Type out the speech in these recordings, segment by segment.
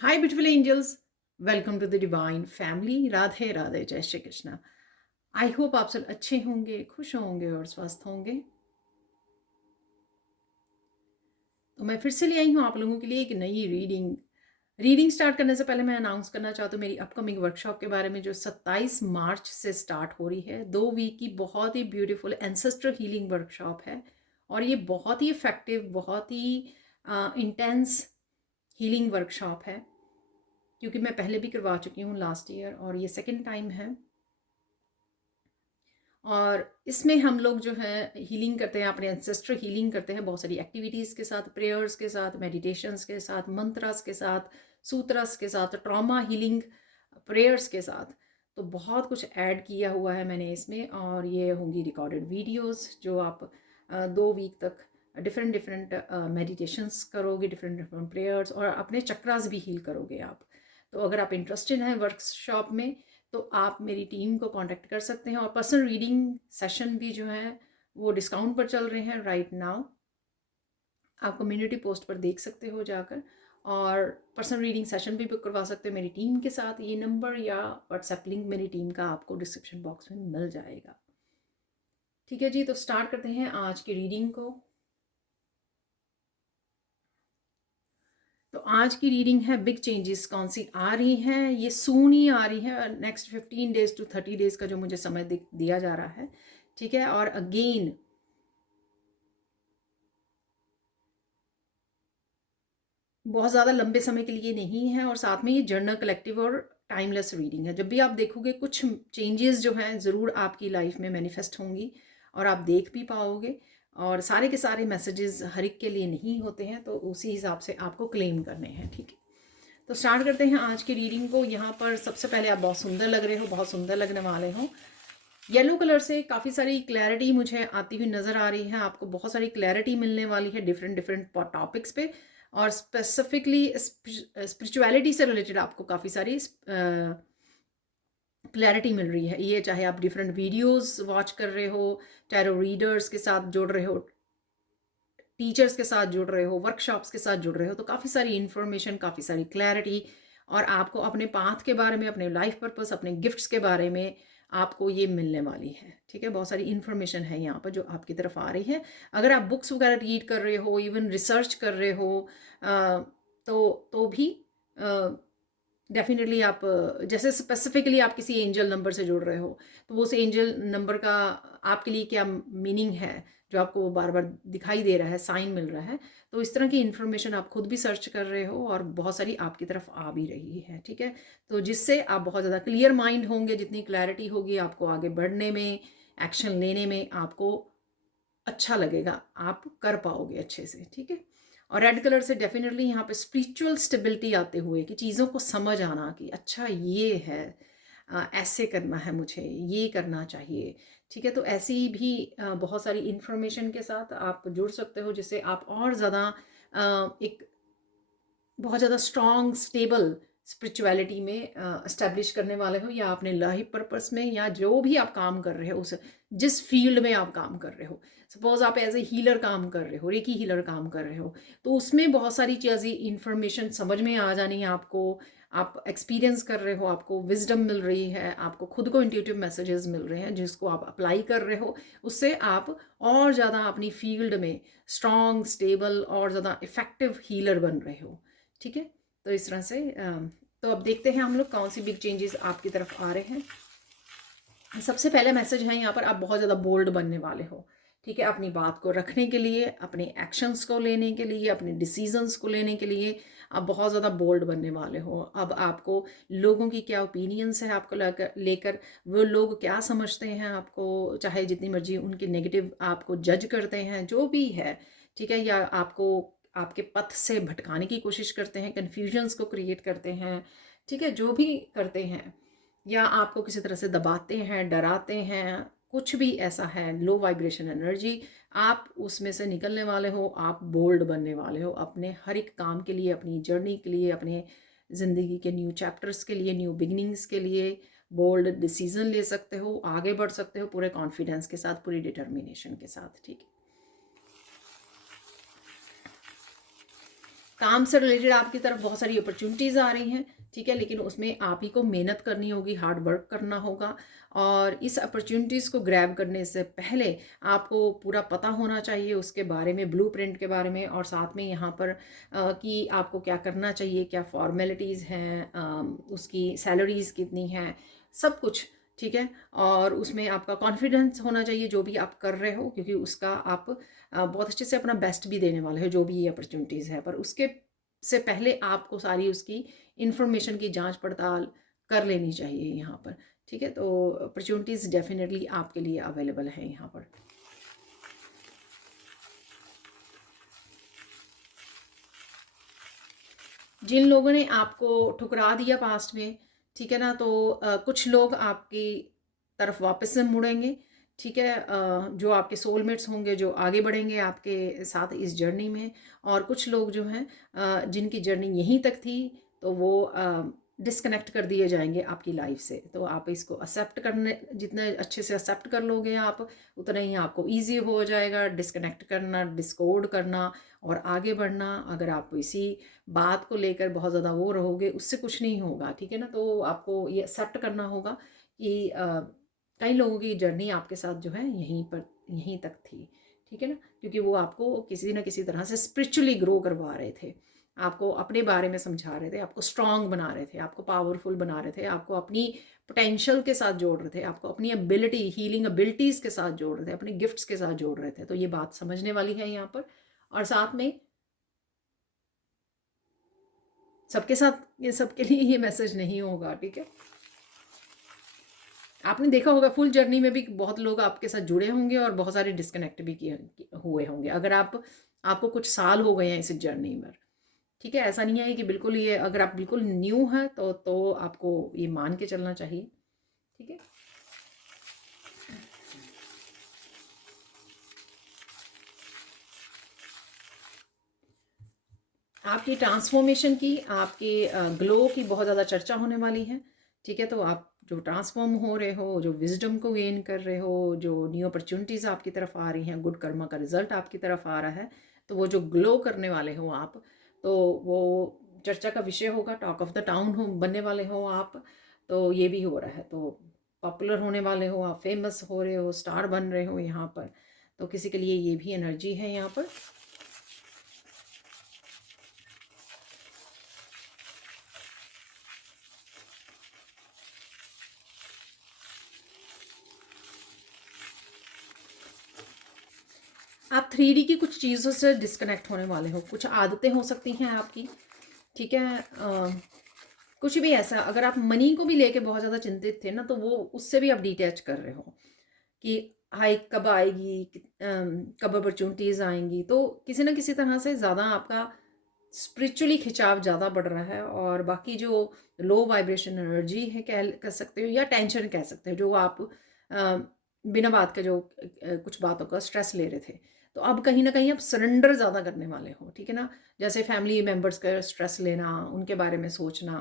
Hi beautiful angels, welcome to the divine family. Radhe Radhe, जय Shri Krishna. I hope आप सब अच्छे होंगे, खुश होंगे और स्वस्थ होंगे। तो मैं फिर से ले आई हूँ आप लोगों के लिए एक नई रीडिंग स्टार्ट करने से पहले मैं अनाउंस करना चाहती हूँ मेरी अपकमिंग वर्कशॉप के बारे में, जो 27 मार्च से स्टार्ट हो रही है। 2 वीक की बहुत ही ब्यूटीफुल एंसेस्ट्रल हीलिंग वर्कशॉप है और ये बहुत ही इफेक्टिव, बहुत ही इंटेंस हीलिंग वर्कशॉप है, क्योंकि मैं पहले भी करवा चुकी हूँ लास्ट ईयर और ये सेकेंड टाइम है। और इसमें हम लोग जो है हीलिंग करते हैं, अपने एंसेस्टर हीलिंग करते हैं बहुत सारी एक्टिविटीज़ के साथ, प्रेयर्स के साथ, मेडिटेशंस के साथ, मंत्रास के साथ, सूत्रस के साथ, ट्रॉमा हीलिंग प्रेयर्स के साथ। तो बहुत कुछ ऐड किया हुआ है मैंने इसमें, और ये होंगी रिकॉर्डेड वीडियोस जो आप 2 वीक तक डिफरेंट डिफरेंट मेडिटेशंस करोगे, डिफरेंट डिफरेंट प्रेयर्स, और अपने चक्रास भी हील करोगे आप। तो अगर आप इंटरेस्टेड हैं वर्कशॉप में तो आप मेरी टीम को कांटेक्ट कर सकते हैं। और पर्सनल रीडिंग सेशन भी जो है वो डिस्काउंट पर चल रहे हैं राइट नाउ। आप कम्युनिटी पोस्ट पर देख सकते हो जाकर, और पर्सनल रीडिंग सेशन भी बुक करवा सकते हो मेरी टीम के साथ। ये नंबर या व्हाट्सएप लिंक मेरी टीम का आपको डिस्क्रिप्शन बॉक्स में मिल जाएगा। ठीक है जी, तो स्टार्ट करते हैं आज की रीडिंग को। तो आज की रीडिंग है बिग चेंजेस कौन सी आ रही हैं। ये सून ही आ रही है, नेक्स्ट 15 डेज टू 30 डेज का जो मुझे समय दिया जा रहा है। ठीक है, और अगेन बहुत ज़्यादा लंबे समय के लिए नहीं है, और साथ में ये जर्नल कलेक्टिव और टाइमलेस रीडिंग है। जब भी आप देखोगे कुछ चेंजेस जो हैं ज़रूर आपकी लाइफ में मैनिफेस्ट होंगी और आप देख भी पाओगे। और सारे के सारे मैसेजेस हर एक के लिए नहीं होते हैं, तो उसी हिसाब से आपको क्लेम करने हैं। ठीक है, तो स्टार्ट करते हैं आज की रीडिंग को। यहाँ पर सबसे पहले आप बहुत सुंदर लग रहे हो, बहुत सुंदर लगने वाले हो। येलो कलर से काफ़ी सारी क्लैरिटी मुझे आती हुई नज़र आ रही है। आपको बहुत सारी क्लैरिटी मिलने वाली है डिफरेंट डिफरेंट टॉपिक्स पे, और स्पेसिफिकली स्पिरिचुअलिटी से रिलेटेड आपको काफ़ी सारी क्लैरिटी मिल रही है। ये चाहे आप डिफरेंट वीडियोस वॉच कर रहे हो, टैरो रीडर्स के साथ जुड़ रहे हो, टीचर्स के साथ जुड़ रहे हो, वर्कशॉप्स के साथ जुड़ रहे हो, तो काफ़ी सारी इन्फॉर्मेशन, काफ़ी सारी क्लैरिटी, और आपको अपने पाथ के बारे में, अपने लाइफ पर्पस, अपने गिफ्ट्स के बारे में आपको ये मिलने वाली है। ठीक है, बहुत सारी इन्फॉर्मेशन है यहाँ पर जो आपकी तरफ आ रही है। अगर आप बुक्स वगैरह रीड कर रहे हो, इवन रिसर्च कर रहे हो, तो भी डेफिनेटली आप जैसे स्पेसिफिकली आप किसी एंजल नंबर से जुड़ रहे हो, तो वो उस एंजल नंबर का आपके लिए क्या मीनिंग है जो आपको बार बार दिखाई दे रहा है, साइन मिल रहा है। तो इस तरह की इन्फॉर्मेशन आप खुद भी सर्च कर रहे हो और बहुत सारी आपकी तरफ आ भी रही है। ठीक है, तो जिससे आप बहुत ज़्यादा क्लियर माइंड होंगे। जितनी क्लैरिटी होगी आपको आगे बढ़ने में, एक्शन लेने में आपको अच्छा लगेगा, आप कर पाओगे अच्छे से। ठीक है, और रेड कलर से डेफिनेटली यहाँ पे स्पिरिचुअल स्टेबिलिटी आते हुए कि चीज़ों को समझ आना कि अच्छा ये है, ऐसे करना है, मुझे ये करना चाहिए। ठीक है, तो ऐसी भी बहुत सारी इन्फॉर्मेशन के साथ आप जुड़ सकते हो, जिससे आप और ज़्यादा एक बहुत ज़्यादा स्ट्रॉन्ग स्टेबल स्पिरिचुअलिटी में इस्टेब्लिश करने वाले हो, या अपने लाइफ पर्पस में, या जो भी आप काम कर रहे हो, उस जिस फील्ड में आप काम कर रहे हो। सपोज आप एज ए हीलर काम कर रहे हो, रेकी हीलर काम कर रहे हो, तो उसमें बहुत सारी चीज़ें इन्फॉर्मेशन समझ में आ जानी है आपको। आप एक्सपीरियंस कर रहे हो, आपको विजडम मिल रही है, आपको खुद को इंट्यूटिव मैसेजेस मिल रहे हैं जिसको आप अप्लाई कर रहे हो। उससे आप और ज़्यादा अपनी फील्ड में स्ट्रॉन्ग, स्टेबल और ज़्यादा इफेक्टिव हीलर बन रहे हो। ठीक है, तो इस तरह से तो अब देखते हैं हम लोग कौन सी बिग चेंजेस आपकी तरफ आ रहे हैं। सबसे पहला मैसेज है यहाँ पर, आप बहुत ज़्यादा बोल्ड बनने वाले हो। ठीक है, अपनी बात को रखने के लिए, अपने एक्शंस को लेने के लिए, अपने डिसीजंस को लेने के लिए आप बहुत ज़्यादा बोल्ड बनने वाले हो। अब आपको लोगों की क्या ओपिनियंस है आपको लेकर, वो लोग क्या समझते हैं आपको, चाहे जितनी मर्जी उनके नेगेटिव आपको जज करते हैं, जो भी है। ठीक है, या आपको आपके पथ से भटकाने की कोशिश करते हैं, कन्फ्यूजन्स को क्रिएट करते हैं। ठीक है, जो भी करते हैं, या आपको किसी तरह से दबाते हैं, डराते हैं, कुछ भी ऐसा है, लो वाइब्रेशन एनर्जी, आप उसमें से निकलने वाले हो। आप बोल्ड बनने वाले हो अपने हर एक काम के लिए, अपनी जर्नी के लिए, अपने ज़िंदगी के न्यू चैप्टर्स के लिए, न्यू बिगनिंग्स के लिए बोल्ड डिसीजन ले सकते हो, आगे बढ़ सकते हो पूरे कॉन्फिडेंस के साथ, पूरी डिटर्मिनेशन के साथ। ठीक है, काम से रिलेटेड आपकी तरफ बहुत सारी अपॉर्चुनिटीज़ आ रही हैं, ठीक है, लेकिन उसमें आप ही को मेहनत करनी होगी, हार्ड वर्क करना होगा। और इस अपॉर्चुनिटीज़ को ग्रैब करने से पहले आपको पूरा पता होना चाहिए उसके बारे में, ब्लूप्रिंट के बारे में, और साथ में यहाँ पर कि आपको क्या करना चाहिए, क्या फॉर्मेलिटीज़ हैं, उसकी सैलरीज़ कितनी हैं, सब कुछ, ठीक है। और उसमें आपका कॉन्फिडेंस होना चाहिए जो भी आप कर रहे हो, क्योंकि उसका आप बहुत अच्छे से अपना बेस्ट भी देने वाले हो जो भी ये अपॉर्चुनिटीज़ है। पर उसके से पहले आपको सारी उसकी इन्फॉर्मेशन की जांच पड़ताल कर लेनी चाहिए यहाँ पर, ठीक है। तो अपॉर्चुनिटीज़ डेफिनेटली आपके लिए अवेलेबल है यहाँ पर। जिन लोगों ने आपको ठुकरा दिया पास्ट में, ठीक है ना, तो कुछ लोग आपकी तरफ वापस से मुड़ेंगे, ठीक है, जो आपके सोलमेट्स होंगे, जो आगे बढ़ेंगे आपके साथ इस जर्नी में। और कुछ लोग जो हैं जिनकी जर्नी यहीं तक थी, तो वो डिस्कनेक्ट कर दिए जाएंगे आपकी लाइफ से। तो आप इसको एक्सेप्ट करने, जितने अच्छे से एक्सेप्ट कर लोगे आप, उतना ही आपको ईजी हो जाएगा डिस्कनेक्ट करना, डिस्कोड करना और आगे बढ़ना। अगर आप इसी बात को लेकर बहुत ज़्यादा वो रहोगे, उससे कुछ नहीं होगा, ठीक है ना। तो आपको ये एक्सेप्ट करना होगा कि कई लोगों की जर्नी आपके साथ जो है यहीं तक थी, ठीक है ना, क्योंकि वो आपको किसी न किसी तरह से स्पिरिचुअली ग्रो करवा रहे थे, आपको अपने बारे में समझा रहे थे, आपको स्ट्रांग बना रहे थे, आपको पावरफुल बना रहे थे, आपको अपनी पोटेंशियल के साथ जोड़ रहे थे, आपको अपनी एबिलिटी, हीलिंग एबिलिटीज़ के साथ जोड़ रहे थे, अपने गिफ्ट्स के साथ जोड़ रहे थे। तो ये बात समझने वाली है यहाँ पर। और साथ में सबके साथ, ये सबके लिए ये मैसेज नहीं होगा, ठीक है। आपने देखा होगा फुल जर्नी में भी बहुत लोग आपके साथ जुड़े होंगे और बहुत सारे डिस्कनेक्ट भी किए हुए होंगे, अगर आपको कुछ साल हो गए हैं इस जर्नी में, ठीक है। ऐसा नहीं है कि बिल्कुल ये, अगर आप बिल्कुल न्यू हैं तो आपको ये मान के चलना चाहिए, ठीक है। आपकी ट्रांसफॉर्मेशन की, आपके ग्लो की बहुत ज़्यादा चर्चा होने वाली है, ठीक है। तो आप जो ट्रांसफॉर्म हो रहे हो, जो विजडम को गेन कर रहे हो, जो न्यू अपॉर्चुनिटीज़ आपकी तरफ आ रही हैं, गुड कर्मा का रिजल्ट आपकी तरफ आ रहा है, तो वो जो ग्लो करने वाले हो आप, तो वो चर्चा का विषय होगा, टॉक ऑफ द टाउन हो बनने वाले हो आप। तो ये भी हो रहा है, तो पॉपुलर होने वाले हो आप, फेमस हो रहे हो, स्टार बन रहे हो यहाँ पर। तो किसी के लिए ये भी एनर्जी है यहाँ पर। आप 3D की कुछ चीज़ों से डिस्कनेक्ट होने वाले हो, कुछ आदतें हो सकती हैं आपकी, ठीक है। कुछ भी ऐसा, अगर आप मनी को भी लेके बहुत ज़्यादा चिंतित थे ना, तो वो उससे भी आप डिटैच कर रहे हो कि हाइक कब आएगी, कब अपॉर्चुनिटीज़ आएंगी। तो किसी ना किसी तरह से ज़्यादा आपका स्पिरिचुअली खिंचाव ज़्यादा बढ़ रहा है। और बाकी जो लो वाइब्रेशन एनर्जी है कह सकते हो, या टेंशन कह सकते हो, जो आप बिना बात के जो कुछ बातों का स्ट्रेस ले रहे थे, तो अब कहीं ना कहीं आप सरेंडर ज़्यादा करने वाले हो, ठीक है ना। जैसे फैमिली मेम्बर्स का स्ट्रेस लेना, उनके बारे में सोचना,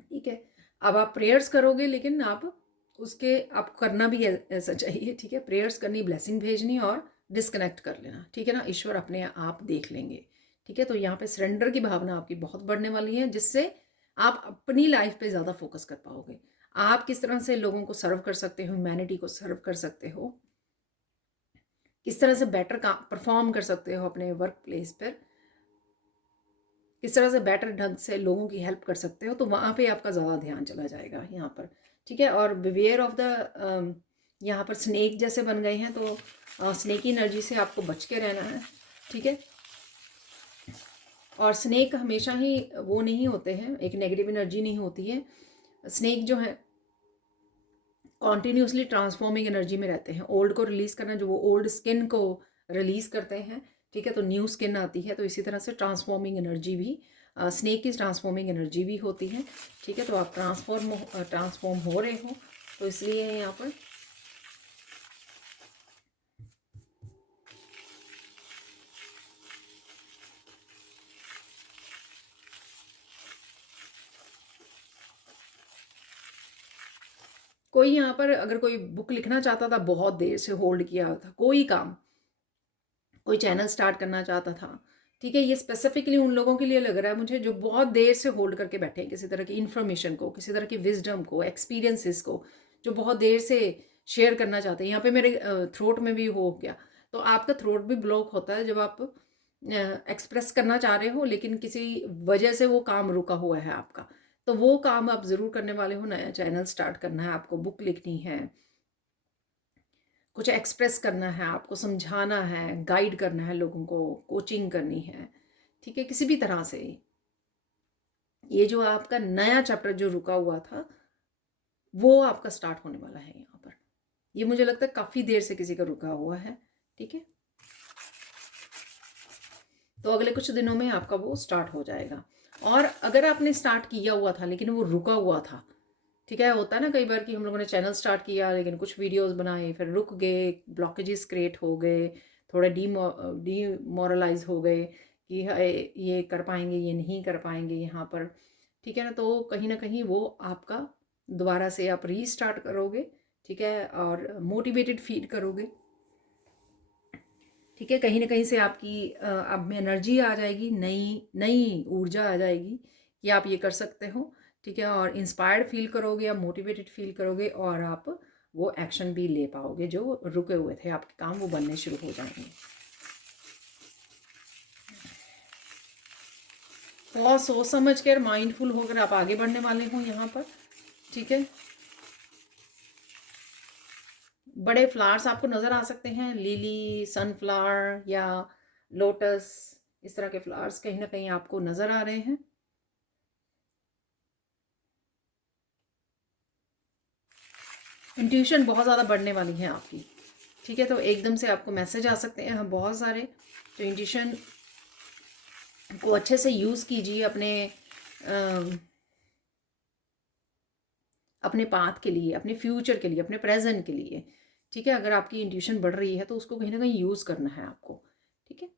ठीक है। अब आप प्रेयर्स करोगे, लेकिन आप उसके आप करना भी ऐसा चाहिए, ठीक है। प्रेयर्स करनी, ब्लेसिंग भेजनी और डिस्कनेक्ट कर लेना, ठीक है ना। ईश्वर अपने आप देख लेंगे, ठीक है। तो यहाँ पे सरेंडर की भावना आपकी बहुत बढ़ने वाली है, जिससे आप अपनी लाइफ पे ज़्यादा फोकस कर पाओगे। आप किस तरह से लोगों को सर्व कर सकते हो, ह्यूमैनिटी को सर्व कर सकते हो, किस तरह से बेटर काम परफॉर्म कर सकते हो अपने वर्क प्लेस पर, किस तरह से बेटर ढंग से लोगों की हेल्प कर सकते हो, तो वहाँ पे आपका ज़्यादा ध्यान चला जाएगा यहाँ पर, ठीक है। और बिवेयर ऑफ द, यहाँ पर स्नेक जैसे बन गए हैं, तो स्नेक की एनर्जी से आपको बच के रहना है, ठीक है। और स्नेक हमेशा ही वो नहीं होते हैं, एक नेगेटिव एनर्जी नहीं होती है। स्नेक जो है कॉन्टीन्यूसली ट्रांसफॉर्मिंग एनर्जी में रहते हैं। ओल्ड को रिलीज़ करना, जो वो ओल्ड स्किन को रिलीज़ करते हैं, ठीक है, तो न्यू स्किन आती है। तो इसी तरह से ट्रांसफॉर्मिंग एनर्जी भी, स्नेक की ट्रांसफॉर्मिंग एनर्जी भी होती है, ठीक है। तो आप ट्रांसफॉर्म हो रहे हो, तो इसलिए यहाँ पर कोई यहाँ पर अगर कोई बुक लिखना चाहता था, बहुत देर से होल्ड किया था कोई काम, कोई चैनल स्टार्ट करना चाहता था, ठीक है, ये स्पेसिफिकली उन लोगों के लिए लग रहा है मुझे जो बहुत देर से होल्ड करके बैठे हैं किसी तरह की इन्फॉर्मेशन को, किसी तरह की विजडम को, एक्सपीरियंसेस को, जो बहुत देर से शेयर करना चाहते हैं। यहाँ पे मेरे थ्रोट में भी हो गया, तो आपका थ्रोट भी ब्लॉक होता है जब आप एक्सप्रेस करना चाह रहे हो लेकिन किसी वजह से वो काम रुका हुआ है आपका। तो वो काम आप ज़रूर करने वाले हो, नया चैनल स्टार्ट करना है आपको, बुक लिखनी है, कुछ एक्सप्रेस करना है आपको, समझाना है, गाइड करना है लोगों को, कोचिंग करनी है, ठीक है, किसी भी तरह से। ये जो आपका नया चैप्टर जो रुका हुआ था वो आपका स्टार्ट होने वाला है यहाँ पर। ये मुझे लगता है काफ़ी देर से किसी का रुका हुआ है, ठीक है। तो अगले कुछ दिनों में आपका वो स्टार्ट हो जाएगा। और अगर आपने स्टार्ट किया हुआ था लेकिन वो रुका हुआ था, ठीक है, होता है ना कई बार कि हम लोगों ने चैनल स्टार्ट किया लेकिन कुछ वीडियोस बनाए फिर रुक गए, ब्लॉकेजेस क्रिएट हो गए, थोड़ा डीमोरलाइज हो गए कि ये कर पाएंगे, ये नहीं कर पाएंगे यहाँ पर, ठीक है ना कहीं वो आपका दोबारा से आप रीस्टार्ट करोगे, ठीक है, और मोटिवेटेड फील करोगे, ठीक है, कहीं ना कहीं से आपकी आप में एनर्जी आ जाएगी, नई नई ऊर्जा आ जाएगी कि आप ये कर सकते हो, ठीक है, और इंस्पायर्ड फील करोगे, आप मोटिवेटेड फील करोगे और आप वो एक्शन भी ले पाओगे, जो रुके हुए थे आपके काम वो बनने शुरू हो जाएंगे। बहुत सोच समझ कर माइंडफुल होकर आप आगे बढ़ने वाले हो यहाँ पर, ठीक है। बड़े फ्लावर्स आपको नज़र आ सकते हैं, लिली, सनफ्लावर या लोटस, इस तरह के फ्लावर्स कहीं ना कहीं आपको नज़र आ रहे हैं। इंट्यूशन बहुत ज़्यादा बढ़ने वाली है आपकी, ठीक है, तो एकदम से आपको मैसेज आ सकते हैं बहुत सारे। तो इंट्यूशन को अच्छे से यूज़ कीजिए अपने पाथ के लिए, अपने फ्यूचर के लिए, अपने प्रेजेंट के लिए, ठीक है। अगर आपकी इंट्यूशन बढ़ रही है तो उसको कहीं ना कहीं यूज़ करना है आपको, ठीक है।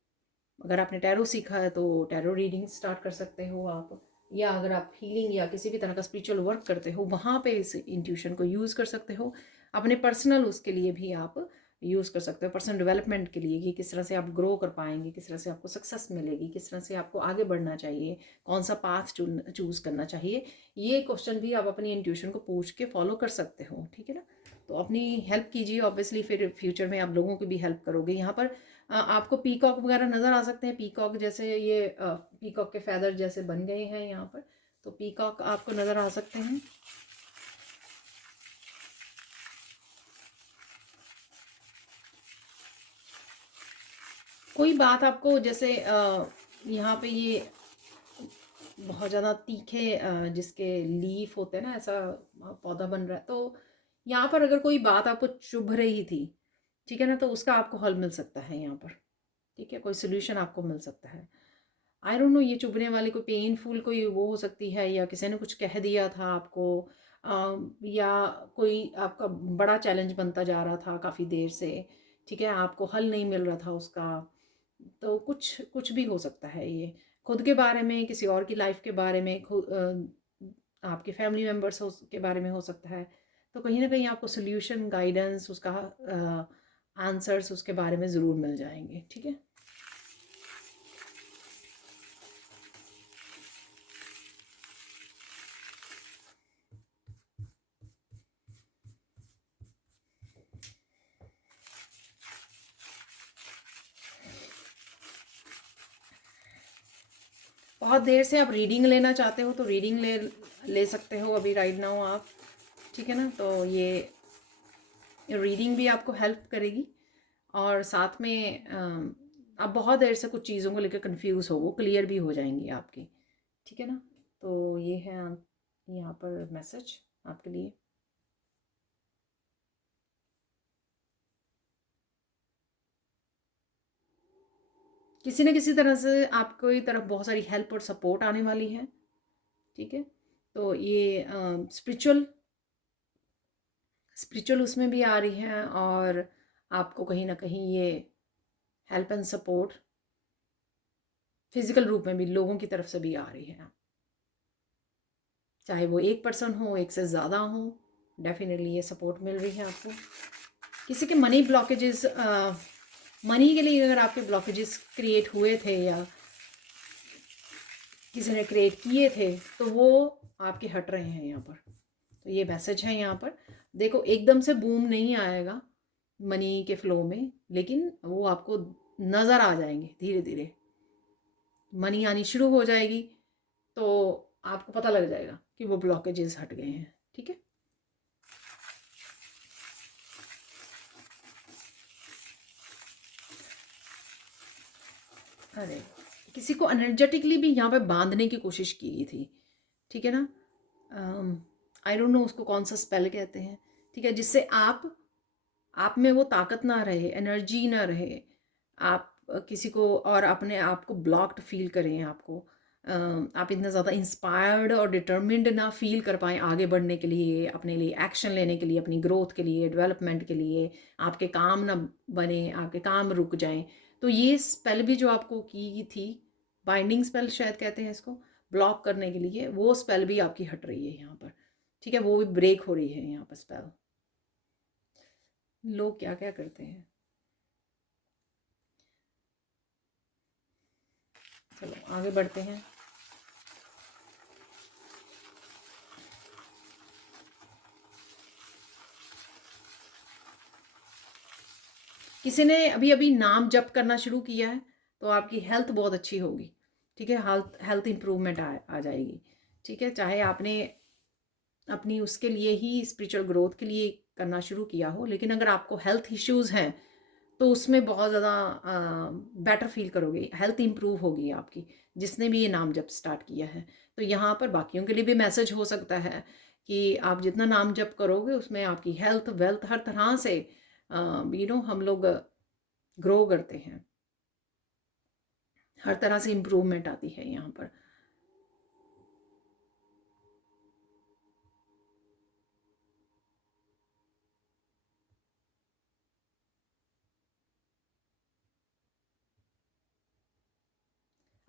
अगर आपने टैरो सीखा है तो टैरो रीडिंग स्टार्ट कर सकते हो आप, या अगर आप हीलिंग या किसी भी तरह का स्पिरिचुअल वर्क करते हो वहाँ पे इस इंट्यूशन को यूज़ कर सकते हो। अपने पर्सनल उसके लिए भी आप यूज़ कर सकते हो, पर्सनल डेवलपमेंट के लिए कि किस तरह से आप ग्रो कर पाएंगे, किस तरह से आपको सक्सेस मिलेगी, किस तरह से आपको आगे बढ़ना चाहिए, कौन सा पाथ चूज़ करना चाहिए। ये क्वेश्चन भी आप अपनी इंट्यूशन को पूछ के फॉलो कर सकते हो, ठीक है ना। तो अपनी हेल्प कीजिए, ऑब्वियसली फिर फ्यूचर में आप लोगों की भी हेल्प करोगे। यहाँ पर आपको पीकॉक वगैरह नज़र आ सकते हैं, पीकॉक जैसे ये पीकॉक के फैदर जैसे बन गए हैं यहाँ पर, तो पीकॉक आपको नज़र आ सकते हैं। कोई बात आपको जैसे यहाँ पे ये बहुत ज़्यादा तीखे जिसके लीफ होते हैं ना, ऐसा पौधा बन रहा है, तो यहाँ पर अगर कोई बात आपको चुभ रही थी, ठीक है ना, तो उसका आपको हल मिल सकता है यहाँ पर, ठीक है, कोई सोल्यूशन आपको मिल सकता है। आई डोंट नो, ये चुभने वाली कोई पेनफुल कोई वो हो सकती है, या किसी ने कुछ कह दिया था आपको, या कोई आपका बड़ा चैलेंज बनता जा रहा था काफ़ी देर से, ठीक है, आपको हल नहीं मिल रहा था उसका। तो कुछ कुछ भी हो सकता है ये, खुद के बारे में, किसी और की लाइफ के बारे में, आपके फैमिली मेम्बर्स के बारे में हो सकता है। तो कहीं ना कहीं आपको सोल्यूशन, गाइडेंस, उसका आंसर्स उसके बारे में ज़रूर मिल जाएंगे, ठीक है। बहुत देर से आप रीडिंग लेना चाहते हो तो रीडिंग ले सकते हो अभी राइट नाउ आप, ठीक है ना। तो ये रीडिंग भी आपको हेल्प करेगी, और साथ में आप बहुत देर से कुछ चीज़ों को लेकर कंफ्यूज हो, वो क्लियर भी हो जाएंगी आपकी, ठीक है ना। तो ये है यहाँ पर मैसेज आपके लिए। किसी न किसी तरह से आपको तरफ बहुत सारी हेल्प और सपोर्ट आने वाली है, ठीक है। तो ये स्पिरिचुअल उसमें भी आ रही है, और आपको कहीं ना कहीं ये हेल्प एंड सपोर्ट फिजिकल रूप में भी लोगों की तरफ से भी आ रही है, चाहे वो एक पर्सन हो, एक से ज़्यादा हो, डेफिनेटली ये सपोर्ट मिल रही है आपको। किसी के मनी के लिए अगर आपके ब्लॉकेजेस क्रिएट हुए थे, या किसी ने क्रिएट किए थे, तो वो आपके हट रहे हैं यहाँ पर। तो ये मैसेज है यहाँ पर। देखो एकदम से बूम नहीं आएगा मनी के फ्लो में, लेकिन वो आपको नज़र आ जाएंगे धीरे धीरे, मनी आनी शुरू हो जाएगी, तो आपको पता लग जाएगा कि वो ब्लॉकेजेस हट गए हैं। ठीक है। अरे किसी को एनर्जेटिकली भी यहाँ पे बांधने की कोशिश की गई थी। ठीक है ना। आई डोंट नो उसको कौन सा स्पेल कहते हैं। ठीक है, जिससे आप में वो ताकत ना रहे, एनर्जी ना रहे, आप किसी को और अपने आप को ब्लॉक्ड फील करें, आपको आप इतना ज़्यादा इंस्पायर्ड और डिटर्मिन्ड ना फील कर पाएँ आगे बढ़ने के लिए, अपने लिए एक्शन लेने के लिए, अपनी ग्रोथ के लिए, डेवलपमेंट के लिए, आपके काम ना बने, आपके काम रुक जाएं। तो ये स्पेल भी जो आपको की थी, बाइंडिंग स्पेल शायद कहते हैं इसको, ब्लॉक करने के लिए, वो स्पेल भी आपकी हट रही है यहाँ पर। ठीक है, वो भी ब्रेक हो रही है यहाँ पर स्पेल। लोग क्या क्या करते हैं। चलो आगे बढ़ते हैं। किसी ने अभी अभी नाम जप करना शुरू किया है, तो आपकी हेल्थ बहुत अच्छी होगी। ठीक है, हेल्थ इंप्रूवमेंट आ जाएगी। ठीक है, चाहे आपने अपनी उसके लिए ही स्पिरिचुअल ग्रोथ के लिए करना शुरू किया हो, लेकिन अगर आपको हेल्थ इश्यूज़ हैं तो उसमें बहुत ज़्यादा बेटर फील करोगे, हेल्थ इंप्रूव होगी आपकी, जिसने भी ये नाम जप स्टार्ट किया है। तो यहाँ पर बाकियों के लिए भी मैसेज हो सकता है कि आप जितना नाम जप करोगे उसमें आपकी हेल्थ वेल्थ हर तरह से हम लोग ग्रो करते हैं, हर तरह से इम्प्रूवमेंट आती है यहाँ पर।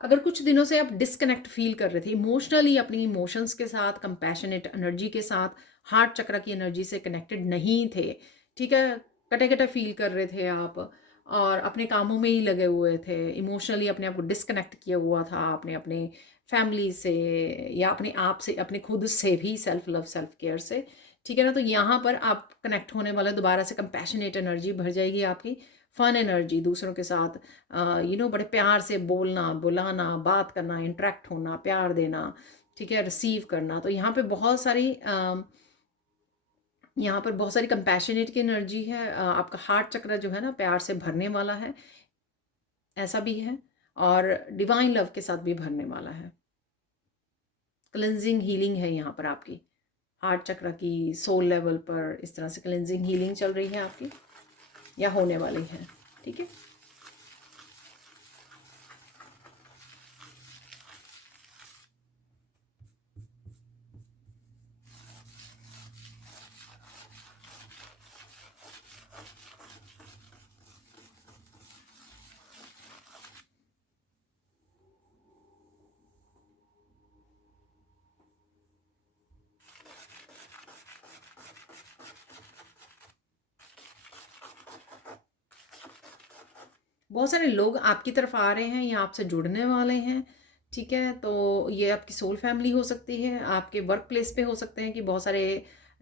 अगर कुछ दिनों से आप डिस्कनेक्ट फील कर रहे थे इमोशनली, अपनी इमोशंस के साथ, कंपैशनेट एनर्जी के साथ, हार्ट चक्र की एनर्जी से कनेक्टेड नहीं थे, ठीक है, कटे कटे फील कर रहे थे आप, और अपने कामों में ही लगे हुए थे, इमोशनली अपने आप को डिस्कनेक्ट किया हुआ था आपने अपने फैमिली से, या अपने आप से, अपने खुद से भी, सेल्फ लव सेल्फ केयर से। ठीक है ना। तो यहाँ पर आप कनेक्ट होने वाले, दोबारा से कंपैशनेट एनर्जी भर जाएगी आपकी, फन एनर्जी, दूसरों के साथ बड़े प्यार से बोलना, बुलाना, बात करना, इंटरेक्ट होना, प्यार देना, ठीक है, रिसीव करना। तो यहाँ पर बहुत सारी कंपैशनेट की एनर्जी है। आपका हार्ट चक्र जो है ना प्यार से भरने वाला है, ऐसा भी है, और डिवाइन लव के साथ भी भरने वाला है। क्लेंजिंग हीलिंग है यहाँ पर आपकी, हार्ट चक्र की सोल लेवल पर इस तरह से क्लेंजिंग हीलिंग चल रही है आपकी, या होने वाली है। ठीक है। बहुत सारे लोग आपकी तरफ आ रहे हैं या आपसे जुड़ने वाले हैं। ठीक है, तो ये आपकी सोल फैमिली हो सकती है, आपके वर्क प्लेस पे हो सकते हैं कि बहुत सारे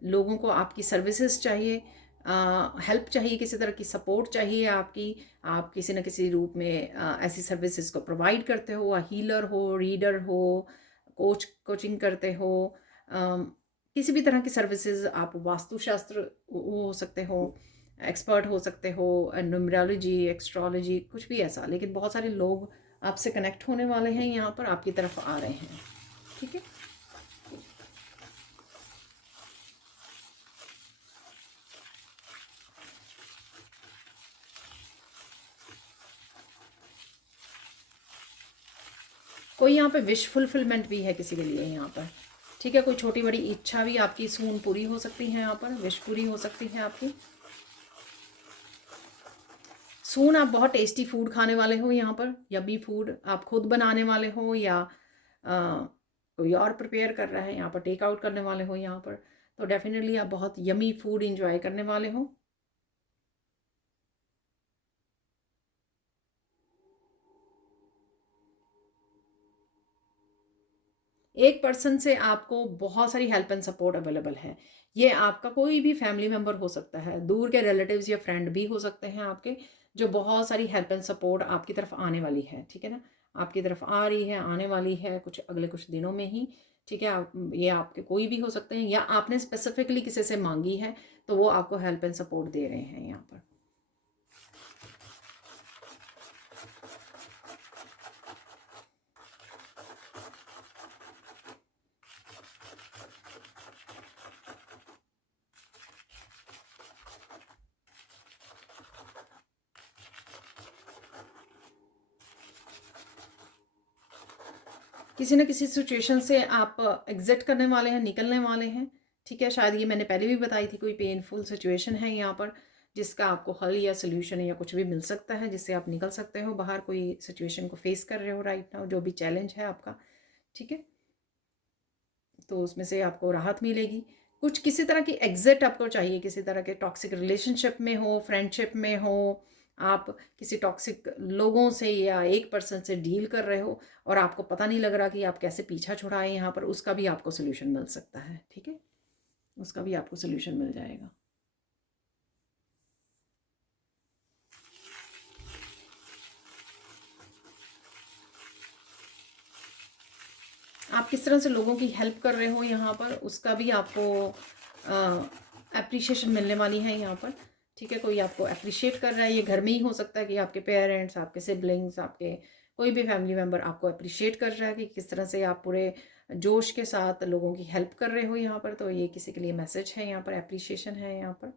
लोगों को आपकी सर्विसेज चाहिए, हेल्प चाहिए, किसी तरह की सपोर्ट चाहिए आपकी, आप किसी न किसी रूप में ऐसी सर्विसेज को प्रोवाइड करते हो, हीलर हो, रीडर हो, कोचिंग करते हो, किसी भी तरह की सर्विसेज, आप वास्तुशास्त्र वो हो सकते हो, एक्सपर्ट हो सकते हो, न्यूमरोलॉजी, एस्ट्रोलॉजी, कुछ भी ऐसा। लेकिन बहुत सारे लोग आपसे कनेक्ट होने वाले हैं, यहाँ पर आपकी तरफ आ रहे हैं। ठीक है। कोई यहाँ पे विश फुलफिलमेंट भी है किसी के लिए यहाँ पर। ठीक है, कोई छोटी बड़ी इच्छा भी आपकी सून पूरी हो सकती है, यहाँ पर विश पूरी हो सकती है आपकी। सून आप बहुत टेस्टी फूड खाने वाले हो यहाँ पर, यम्मी फूड आप खुद बनाने वाले हो, या कोई और प्रिपेयर कर रहा है, यहाँ पर टेक आउट करने वाले हो यहाँ पर। तो डेफिनेटली आप बहुत यम्मी फूड इंजॉय करने वाले हो। एक पर्सन से आपको बहुत सारी हेल्प एंड सपोर्ट अवेलेबल है। ये आपका कोई भी फैमिली मेंबर हो सकता है, दूर के रिलेटिव्स या फ्रेंड भी हो सकते हैं आपके, जो बहुत सारी हेल्प एंड सपोर्ट आपकी तरफ आने वाली है, ठीक है ना? आपकी तरफ आ रही है, आने वाली है कुछ अगले कुछ दिनों में ही, ठीक है? आप ये आपके कोई भी हो सकते हैं या आपने स्पेसिफिकली किसी से मांगी है, तो वो आपको हेल्प एंड सपोर्ट दे रहे हैं यहाँ पर। किसी न किसी सिचुएशन से आप एग्जिट करने वाले हैं, निकलने वाले हैं, ठीक है? शायद ये मैंने पहले भी बताई थी, कोई पेनफुल सिचुएशन है यहाँ पर, जिसका आपको हल या सॉल्यूशन या कुछ भी मिल सकता है, जिससे आप निकल सकते हो बाहर। कोई सिचुएशन को फेस कर रहे हो राइट नाउ, जो भी चैलेंज है आपका, ठीक है? तो उसमें से आपको राहत मिलेगी। कुछ किसी तरह की एग्जिट आपको चाहिए, किसी तरह के टॉक्सिक रिलेशनशिप में हो, फ्रेंडशिप में हो, आप किसी टॉक्सिक लोगों से या एक पर्सन से डील कर रहे हो और आपको पता नहीं लग रहा कि आप कैसे पीछा छुड़ाएं यहाँ पर, उसका भी आपको सोल्यूशन मिल सकता है, ठीक है? उसका भी आपको सोल्यूशन मिल जाएगा। आप किस तरह से लोगों की हेल्प कर रहे हो यहाँ पर, उसका भी आपको एप्रिशिएशन मिलने वाली है यहाँ पर, ठीक है? कोई आपको अप्रिशिएट कर रहा है, ये घर में ही हो सकता है कि आपके पेरेंट्स, आपके सिबलिंग्स, आपके कोई भी फैमिली मेम्बर आपको अप्रिशिएट कर रहा है कि किस तरह से आप पूरे जोश के साथ लोगों की हेल्प कर रहे हो यहाँ पर। तो ये किसी के लिए मैसेज है यहाँ पर, अप्रिशिएशन है यहाँ पर।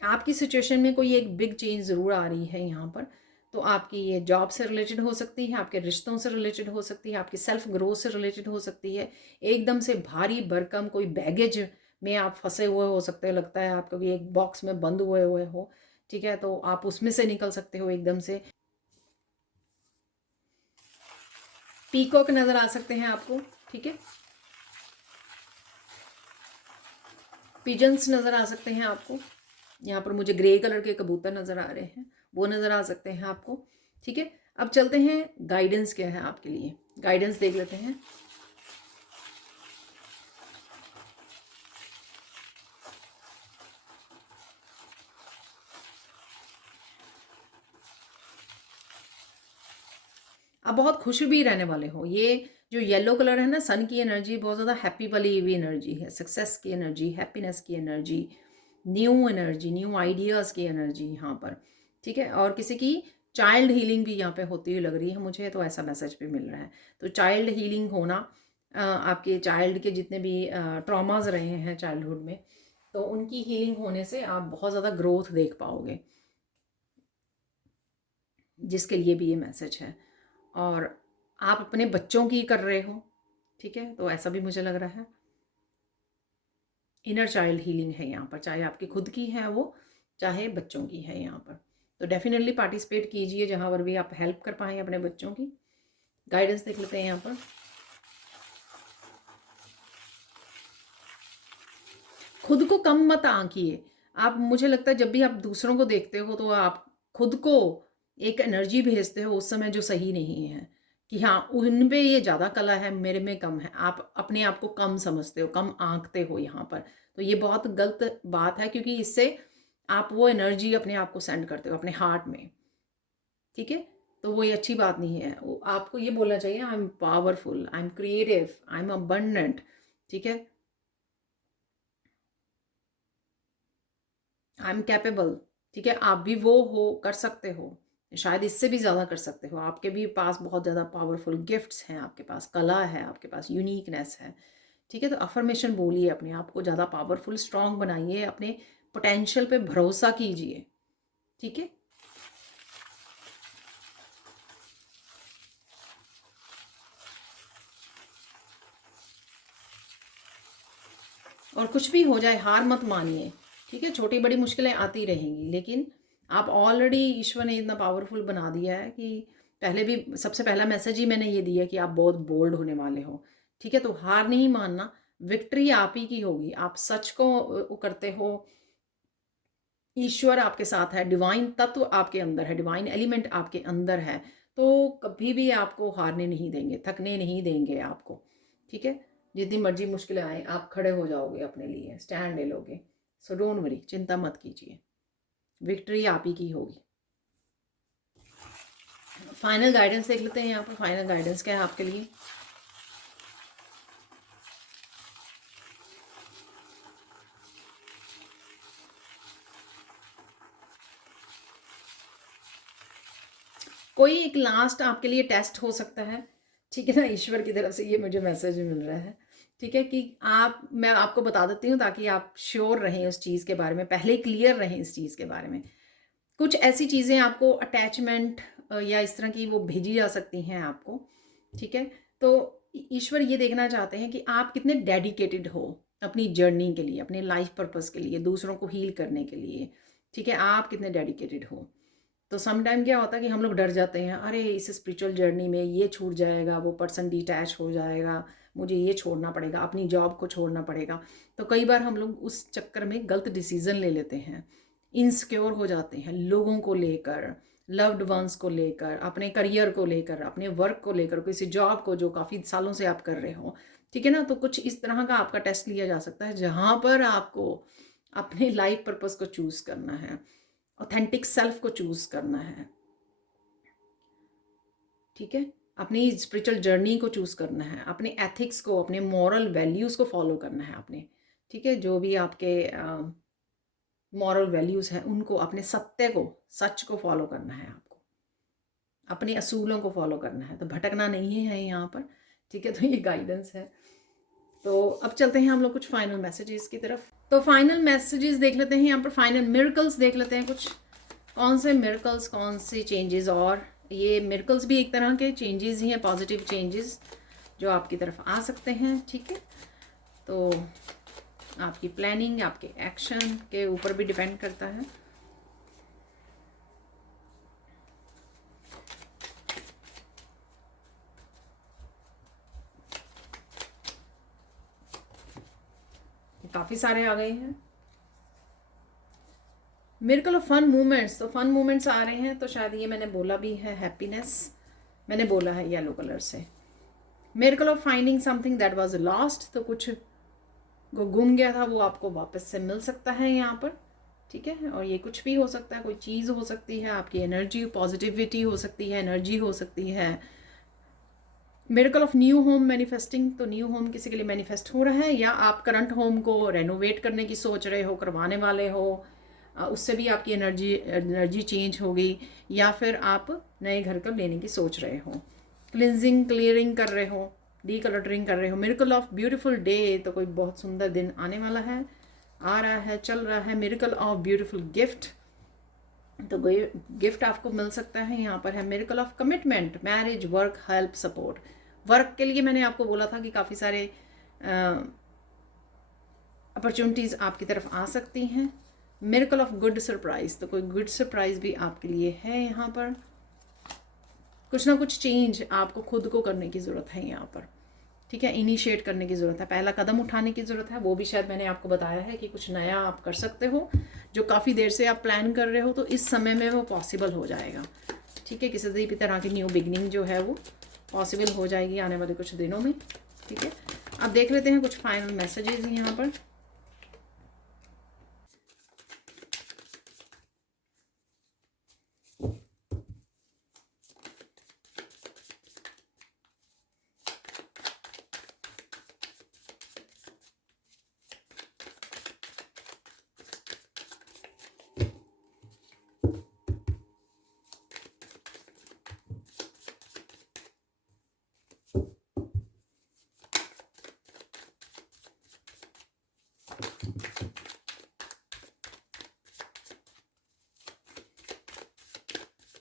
आपकी सिचुएशन में कोई एक बिग चेंज ज़रूर आ रही है यहाँ पर। तो आपकी ये जॉब से रिलेटेड हो सकती है, आपके रिश्तों से रिलेटेड हो सकती है, आपकी सेल्फ ग्रोथ से रिलेटेड हो सकती है। एकदम से भारी भरकम कोई बैगेज में आप फंसे हुए हो सकते हैं, लगता है आपको कि एक बॉक्स में बंद हुए हुए हो, ठीक है? तो आप उसमें से निकल सकते हो एकदम से। पीकॉक नज़र आ सकते हैं आपको, ठीक है? पिजन्स नज़र आ सकते हैं आपको। यहाँ पर मुझे ग्रे कलर के कबूतर नज़र आ रहे हैं, वो नज़र आ सकते हैं आपको, ठीक है? अब चलते हैं गाइडेंस क्या है आपके लिए, गाइडेंस देख लेते हैं। आप बहुत खुश भी रहने वाले हो। ये जो येलो कलर है ना, सन की एनर्जी बहुत ज़्यादा हैप्पी वाली भी एनर्जी है, सक्सेस की एनर्जी, हैप्पीनेस की energy, new energy, new ideas की एनर्जी यहाँ पर, ठीक है? और किसी की चाइल्ड हीलिंग भी यहाँ पे होती हुई लग रही है मुझे, तो ऐसा मैसेज भी मिल रहा है। तो चाइल्ड हीलिंग होना, आपके चाइल्ड के जितने भी ट्रॉमाज रहे हैं चाइल्डहुड में, तो उनकी हीलिंग होने से आप बहुत ज़्यादा ग्रोथ देख पाओगे, जिसके लिए भी ये मैसेज है। और आप अपने बच्चों की कर रहे हो, ठीक है? तो ऐसा भी मुझे लग रहा है। इनर चाइल्ड हीलिंग है यहाँ पर, चाहे आपकी खुद की है वो, चाहे बच्चों की है यहाँ पर। तो डेफिनेटली पार्टिसिपेट कीजिए जहाँ पर भी आप हेल्प कर पाएँ अपने बच्चों की। गाइडेंस देख लेते हैं यहाँ पर। खुद को कम मत आंकिए। आप, मुझे लगता है जब भी आप दूसरों को देखते हो तो आप खुद को एक एनर्जी भेजते हो उस समय जो सही नहीं है, कि हाँ उन पे ये ज़्यादा कला है, मेरे में कम है। आप अपने आप को कम समझते हो, कम आंकते हो यहाँ पर। तो ये बहुत गलत बात है, क्योंकि इससे आप वो एनर्जी अपने आप को सेंड करते हो अपने हार्ट में, ठीक है? तो वो ये अच्छी बात नहीं है। आपको ये बोलना चाहिए, I am powerful, I am creative, I am abundant, ठीक है? आई एम कैपेबल, ठीक है? आप भी वो हो, कर सकते हो, शायद इससे भी ज़्यादा कर सकते हो। आपके भी पास बहुत ज़्यादा पावरफुल गिफ्ट्स हैं, आपके पास कला है, आपके पास यूनिकनेस है, ठीक है? तो अफर्मेशन बोलिए, अपने आप को ज़्यादा पावरफुल, स्ट्रॉन्ग बनाइए, अपने पोटेंशियल पे भरोसा कीजिए, ठीक है? और कुछ भी हो जाए हार मत मानिए, ठीक है? छोटी बड़ी मुश्किलें आती रहेंगी, लेकिन आप ऑलरेडी, ईश्वर ने इतना पावरफुल बना दिया है कि पहले भी, सबसे पहला मैसेज ही मैंने ये दिया कि आप बहुत बोल्ड होने वाले हो, ठीक है, तो हार नहीं मानना, विक्ट्री आप ही की होगी। आप सच को करते हो, ईश्वर आपके साथ है, डिवाइन तत्व आपके अंदर है, डिवाइन एलिमेंट आपके अंदर है, तो कभी भी आपको हारने नहीं देंगे, थकने नहीं देंगे आपको। ठीक है, जितनी मर्जी मुश्किलें आए आप खड़े हो जाओगे, अपने लिए स्टैंड ले लोगे। सो डोंट वरी, चिंता मत कीजिए, विक्ट्री आप ही की होगी। फाइनल गाइडेंस देख लेते हैं यहाँ पर, फाइनल गाइडेंस क्या है आपके लिए। कोई एक लास्ट आपके लिए टेस्ट हो सकता है, ठीक है ना, ईश्वर की तरफ से ये मुझे मैसेज मिल रहा है। ठीक है कि मैं आपको बता देती हूँ ताकि आप श्योर रहें उस चीज़ के बारे में, पहले क्लियर रहें इस चीज़ के बारे में। कुछ ऐसी चीज़ें आपको अटैचमेंट या इस तरह की वो भेजी जा सकती हैं आपको। ठीक है, तो ईश्वर ये देखना चाहते हैं कि आप कितने डेडिकेटेड हो अपनी जर्नी के लिए, अपने लाइफ पर्पस के लिए, दूसरों को हील करने के लिए। ठीक है, आप कितने डेडिकेटेड हो। तो सम टाइम क्या होता है कि हम लोग डर जाते हैं, अरे इस स्पिरिचुअल जर्नी में ये छूट जाएगा, वो पर्सन डिटैच हो जाएगा, मुझे ये छोड़ना पड़ेगा, अपनी जॉब को छोड़ना पड़ेगा। तो कई बार हम लोग उस चक्कर में गलत डिसीजन ले लेते हैं, इनसिक्योर हो जाते हैं लोगों को लेकर, लव्ड वंस को लेकर, अपने करियर को लेकर, अपने वर्क को लेकर, किसी जॉब को जो काफ़ी सालों से आप कर रहे हो। ठीक है ना, तो कुछ इस तरह का आपका टेस्ट लिया जा सकता है जहाँ पर आपको अपने लाइफ पर्पस को चूज़ करना है, ऑथेंटिक सेल्फ को चूज़ करना है। ठीक है, अपनी स्पिरिचुअल जर्नी को चूज़ करना है, अपने एथिक्स को, अपने मॉरल वैल्यूज़ को फॉलो करना है आपने। ठीक है, जो भी आपके मॉरल वैल्यूज़ हैं उनको, अपने सत्य को, सच को फॉलो करना है आपको, अपने असूलों को फॉलो करना है, तो भटकना नहीं है यहाँ पर। ठीक है, तो ये गाइडेंस है। तो अब चलते हैं हम लोग कुछ फाइनल मैसेजेस की तरफ। तो फाइनल मैसेजेस देख लेते हैं यहाँ पर, फाइनल मिरेकल्स देख लेते हैं कुछ, कौन से मिरेकल्स, कौन से चेंजेस। और ये मिरेकल्स भी एक तरह के चेंजेस ही हैं, पॉजिटिव चेंजेस जो आपकी तरफ आ सकते हैं। ठीक है, तो आपकी प्लानिंग, आपके एक्शन के ऊपर भी डिपेंड करता है। काफ़ी सारे आ गए हैं। मिरेकल ऑफ फन मूवमेंट्स, तो फन मूवमेंट्स आ रहे हैं, तो शायद ये मैंने बोला भी है, हैप्पीनेस मैंने बोला है येलो कलर से। Miracle of finding something that was lost, तो कुछ वो गुम गया था वो आपको वापस से मिल सकता है यहाँ पर। ठीक है, और ये कुछ भी हो सकता है, कोई चीज़ हो सकती है, आपकी एनर्जी, पॉजिटिविटी हो सकती है, एनर्जी हो सकती है। Miracle of new home manifesting, तो न्यू होम किसी के लिए मैनिफेस्ट हो रहा है, या आप करंट होम को रेनोवेट करने की सोच रहे हो, करवाने वाले हो, उससे भी आपकी एनर्जी चेंज होगी, या फिर आप नए घर का लेने की सोच रहे हो, क्लिनजिंग, क्लियरिंग कर रहे हो, डीकलटरिंग कर रहे हो। मिरेकल ऑफ ब्यूटीफुल डे, तो कोई बहुत सुंदर दिन आने वाला है, आ रहा है, चल रहा है। मिरेकल ऑफ ब्यूटीफुल गिफ्ट, तो गिफ्ट आपको मिल सकता है यहाँ पर है। Miracle of commitment, marriage, work, help, support. Work के लिए मैंने आपको बोला था कि काफ़ी सारे अपॉर्चुनिटीज़ आपकी तरफ आ सकती हैं। मिरेकल ऑफ गुड सरप्राइज, तो कोई गुड सरप्राइज भी आपके लिए है यहाँ पर। कुछ ना कुछ चेंज आपको खुद को करने की ज़रूरत है यहाँ पर। ठीक है, इनिशिएट करने की ज़रूरत है, पहला कदम उठाने की ज़रूरत है। वो भी शायद मैंने आपको बताया है कि कुछ नया आप कर सकते हो, जो काफ़ी देर से आप प्लान कर रहे हो, तो इस समय में वो पॉसिबल हो जाएगा। ठीक है, किसी भी तरह की न्यू बिगनिंग जो है वो पॉसिबल हो जाएगी आने वाले कुछ दिनों में। ठीक है, अब देख लेते हैं कुछ फाइनल मैसेजेस यहाँ पर।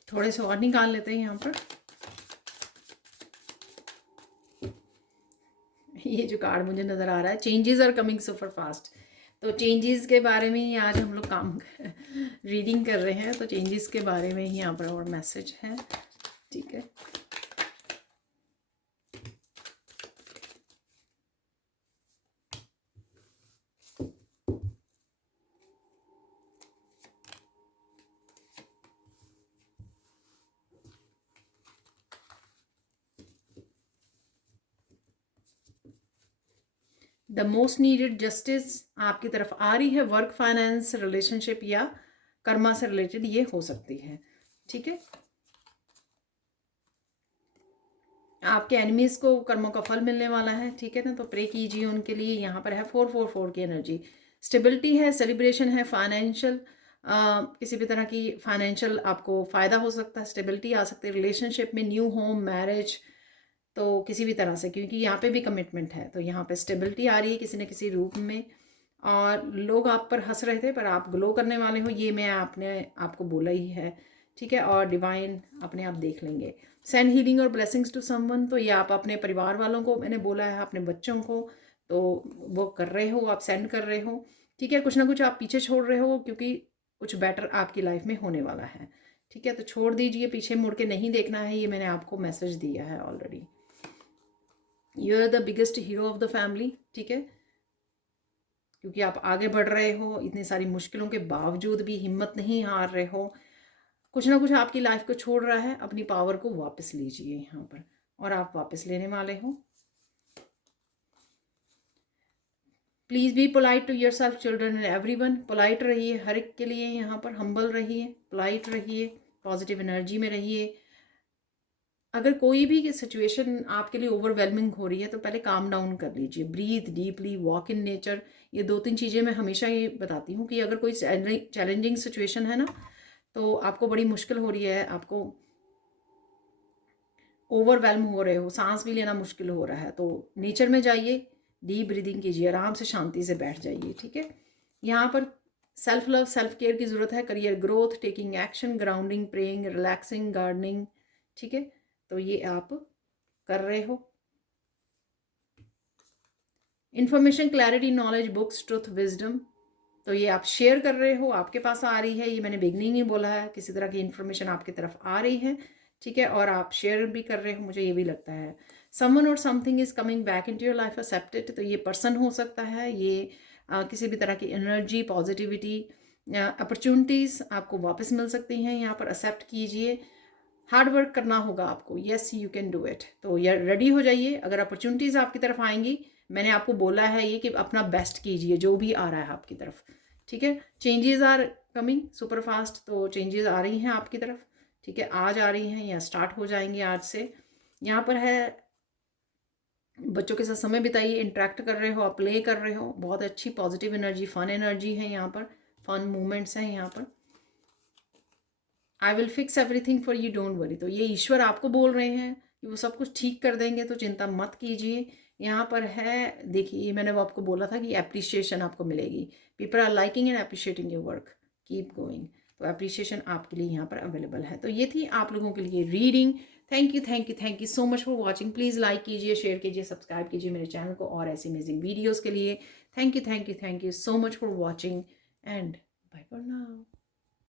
थोड़े से और निकाल लेते हैं यहाँ पर। ये जो कार्ड मुझे नज़र आ रहा है, changes are coming super fast, तो चेंजेस के बारे में ही आज हम लोग काम रीडिंग कर रहे हैं, तो चेंजेस के बारे में ही यहाँ पर और मैसेज है। ठीक है, द मोस्ट नीडेड जस्टिस आपकी तरफ आ रही है। वर्क, फाइनेंस, रिलेशनशिप या कर्मा से रिलेटेड ये हो सकती है, ठीक है। आपके एनिमीज को कर्मों का फल मिलने वाला है, ठीक है ना, तो प्रे कीजिए उनके लिए। यहाँ पर है 444 की एनर्जी, स्टेबिलिटी है, सेलिब्रेशन है, फाइनेंशियल किसी भी तरह की फाइनेंशियल आपको फ़ायदा हो सकता है, स्टेबिलिटी आ सकती है रिलेशनशिप में, न्यू होम, मैरिज, तो किसी भी तरह से, क्योंकि यहाँ पे भी कमिटमेंट है, तो यहाँ पे स्टेबिलिटी आ रही है किसी न किसी रूप में। और लोग आप पर हंस रहे थे पर आप ग्लो करने वाले हो, ये मैं आपने आपको बोला ही है, ठीक है। और डिवाइन अपने आप देख लेंगे। सेंड हीलिंग और ब्लेसिंग्स टू समवन, तो ये आप अपने परिवार वालों को, मैंने बोला है अपने बच्चों को, तो वो कर रहे हो, आप सेंड कर रहे हो, ठीक है। कुछ ना कुछ आप पीछे छोड़ रहे हो क्योंकि कुछ बेटर आपकी लाइफ में होने वाला है, ठीक है। तो छोड़ दीजिए, पीछे मुड़ के नहीं देखना है, ये मैंने आपको मैसेज दिया है already. You are the biggest hero of the family, ठीक है, क्योंकि आप आगे बढ़ रहे हो, इतनी सारी मुश्किलों के बावजूद भी हिम्मत नहीं हार रहे हो। कुछ ना कुछ आपकी लाइफ को छोड़ रहा है, अपनी पावर को वापस लीजिए यहाँ पर, और आप वापस लेने वाले हो। Please be polite to yourself, children and everyone. Polite रहिए हर एक के लिए, यहाँ पर हम्बल रहिए, पोलाइट रहिए, पॉजिटिव एनर्जी में रहिए। अगर कोई भी सिचुएशन आपके लिए ओवरवेलमिंग हो रही है तो पहले काम डाउन कर लीजिए, breathe deeply, walk in nature. ये 2-3 चीज़ें मैं हमेशा ये बताती हूँ कि अगर कोई चैलेंजिंग सिचुएशन है ना, तो आपको बड़ी मुश्किल हो रही है, आपको ओवरवेलम हो रहे हो, सांस भी लेना मुश्किल हो रहा है, तो नेचर में जाइए, डीप ब्रीदिंग कीजिए, आराम से शांति से बैठ जाइए, ठीक है। यहाँ पर सेल्फ लव, सेल्फ केयर की ज़रूरत है, career growth, taking action, grounding, praying, relaxing, gardening, ठीक है। तो ये आप कर रहे हो। Information, clarity, knowledge, books, truth, wisdom, तो ये आप शेयर कर रहे हो, आपके पास आ रही है, ये मैंने बिगनिंग ही बोला है, किसी तरह की इन्फॉर्मेशन आपकी तरफ आ रही है, ठीक है, और आप शेयर भी कर रहे हो, मुझे ये भी लगता है। समवन और something is coming back into your life, accepted, तो ये पर्सन हो सकता है, ये किसी भी तरह की एनर्जी, पॉजिटिविटी, अपॉर्चुनिटीज़ आपको वापस मिल सकती हैं, यहाँ पर एक्सेप्ट कीजिए। हार्ड वर्क करना होगा आपको, yes you can do it, तो ये रेडी हो जाइए। अगर अपॉर्चुनिटीज़ आपकी तरफ आएंगी, मैंने आपको बोला है ये कि अपना बेस्ट कीजिए जो भी आ रहा है आपकी तरफ, ठीक है। Changes are coming super fast, तो चेंजेस आ रही हैं आपकी तरफ, ठीक है, आज आ रही हैं या स्टार्ट हो जाएंगी आज से। यहाँ पर है बच्चों के साथ समय बिताइए, इंटरेक्ट कर रहे हो, आप प्ले कर रहे हो, बहुत अच्छी पॉजिटिव एनर्जी, फन एनर्जी है यहाँ पर, फन मूवमेंट्स हैं यहाँ पर। I will fix everything for you, don't worry, तो ये ईश्वर आपको बोल रहे हैं कि वो सब कुछ ठीक कर देंगे, तो चिंता मत कीजिए। यहाँ पर है, देखिए मैंने वो आपको बोला था कि एप्रिसिएशन आपको मिलेगी, people are liking and appreciating your work, keep going, तो अप्रिसिएशन आपके लिए यहाँ पर अवेलेबल है। तो ये थी आप लोगों के लिए reading. Thank you thank you thank you so much for watching. Please like कीजिए, शेयर कीजिए, सब्सक्राइब कीजिए मेरे चैनल को और ऐसी अमेजिंग वीडियोज़ के लिए। Thank you thank you thank you so much for watching and bye for now.